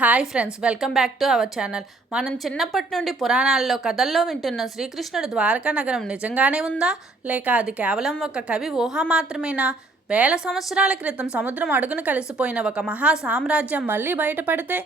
Hi friends, welcome back to our channel. మనం చిన్నప్పటి నుండి పురాణాల్లో కథల్లో వింటున్న శ్రీకృష్ణుడు ద్వారకా నగరం నిజంగానే ఉందా, లేక అది కేవలం ఒక కవి ఊహ మాత్రమేనా? వేల సంవత్సరాల క్రితం సముద్రం అడుగున కలిసిపోయిన ఒక మహా సామ్రాజ్యం మళ్ళీ బయటపడితే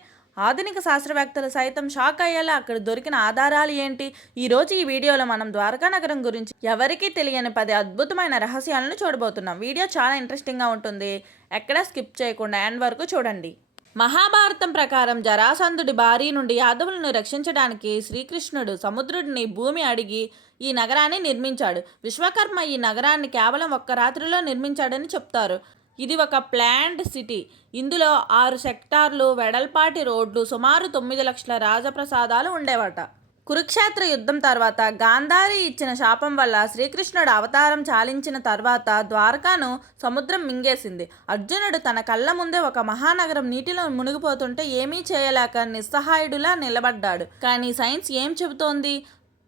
ఆధునిక శాస్త్రవేత్తలు సైతం షాక్ అయ్యేలా అక్కడ దొరికిన ఆధారాలు ఏంటి? ఈరోజు ఈ వీడియోలో మనం ద్వారకా నగరం గురించి ఎవరికీ తెలియని 10 అద్భుతమైన రహస్యాలను చూడబోతున్నాం. వీడియో చాలా ఇంట్రెస్టింగ్గా ఉంటుంది. ఎక్కడా స్కిప్ చేయకుండా ఎండ్ వరకు చూడండి. మహాభారతం ప్రకారం జరాసంధుడి బారి నుండి యాదవులను రక్షించడానికి శ్రీకృష్ణుడు సముద్రుడిని భూమి అడిగి ఈ నగరాన్ని నిర్మించాడు. విశ్వకర్మ ఈ నగరాన్ని కేవలం ఒక్క రాత్రిలో నిర్మించాడని చెప్తారు. ఇది ఒక ప్లాన్డ్ సిటీ. ఇందులో 6 సెక్టార్లు, వెడల్పాటి రోడ్లు, సుమారు 9 లక్షల రాజప్రసాదాలు ఉండేవట. కురుక్షేత్ర యుద్ధం తర్వాత గాంధారి ఇచ్చిన శాపం వల్ల శ్రీకృష్ణుడు అవతారం చాలించిన తర్వాత ద్వారకాను సముద్రం మింగేసింది. అర్జునుడు తన కళ్ళ ముందే ఒక మహానగరం నీటిలో మునిగిపోతుంటే ఏమీ చేయలేక నిస్సహాయుడులా నిలబడ్డాడు. కానీ సైన్స్ ఏం చెబుతోంది?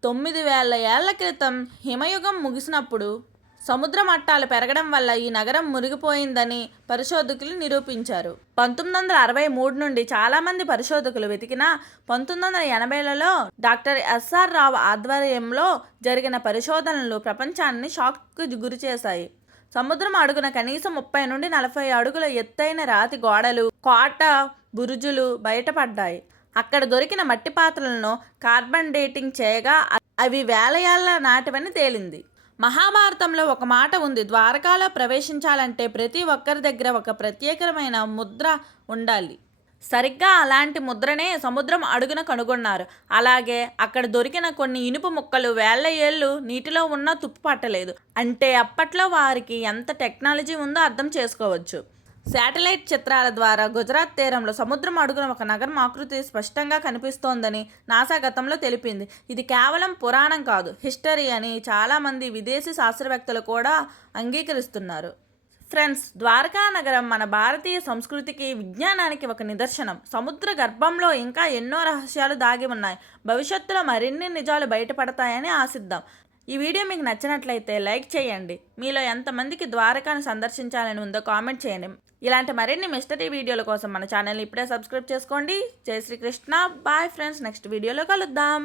9,000 ఏళ్ల క్రితం హిమయుగం ముగిసినప్పుడు సముద్ర మట్టాలు పెరగడం వల్ల ఈ నగరం మునిగిపోయిందని పరిశోధకులు నిరూపించారు. 1963 నుండి చాలామంది పరిశోధకులు వెతికినా 1980లలో డాక్టర్ ఎస్ఆర్ రావు ఆధ్వర్యంలో జరిగిన పరిశోధనలు ప్రపంచాన్ని షాక్కు గురిచేశాయి. సముద్రం అడుగున కనీసం 30 నుండి 40 అడుగుల ఎత్తైన రాతి గోడలు, కోట బురుజులు బయటపడ్డాయి. అక్కడ దొరికిన మట్టి పాత్రలను కార్బన్ డేటింగ్ చేయగా అవి వేల ఏళ్ల నాటివని తేలింది. మహాభారతంలో ఒక మాట ఉంది, ద్వారకాలో ప్రవేశించాలంటే ప్రతి ఒక్కరి దగ్గర ఒక ప్రత్యేకమైన ముద్ర ఉండాలి. సరిగ్గా అలాంటి ముద్రనే సముద్రం అడుగున కనుగొన్నారు. అలాగే అక్కడ దొరికిన కొన్ని ఇనుప ముక్కలు వేల ఏళ్ళు నీటిలో ఉన్నా తుప్పు పట్టలేదు. అంటే అప్పట్లో వారికి ఎంత టెక్నాలజీ ఉందో అర్థం చేసుకోవచ్చు. శాటిలైట్ చిత్రాల ద్వారా గుజరాత్ తీరంలో సముద్రం అడుగున ఒక నగరం ఆకృతి స్పష్టంగా కనిపిస్తోందని నాసా గతంలో తెలిపింది. ఇది కేవలం పురాణం కాదు, హిస్టరీ అని చాలామంది విదేశీ శాస్త్రవేత్తలు కూడా అంగీకరిస్తున్నారు. ఫ్రెండ్స్, ద్వారకా నగరం మన భారతీయ సంస్కృతికి, విజ్ఞానానికి ఒక నిదర్శనం. సముద్ర గర్భంలో ఇంకా ఎన్నో రహస్యాలు దాగి ఉన్నాయి. భవిష్యత్తులో మరిన్ని నిజాలు బయటపడతాయని ఆశిద్దాం. ఈ వీడియో మీకు నచ్చినట్లయితే లైక్ చేయండి. మీలో ఎంతమందికి ద్వారకాను సందర్శించాలని ఉందో కామెంట్ చేయండి. ఇలాంటి మరిన్ని మిస్టరీ వీడియోల కోసం మన ఛానల్ని ఇప్పుడే సబ్స్క్రైబ్ చేసుకోండి. జై శ్రీకృష్ణ. బాయ్ ఫ్రెండ్స్, నెక్స్ట్ వీడియోలో కలుద్దాం.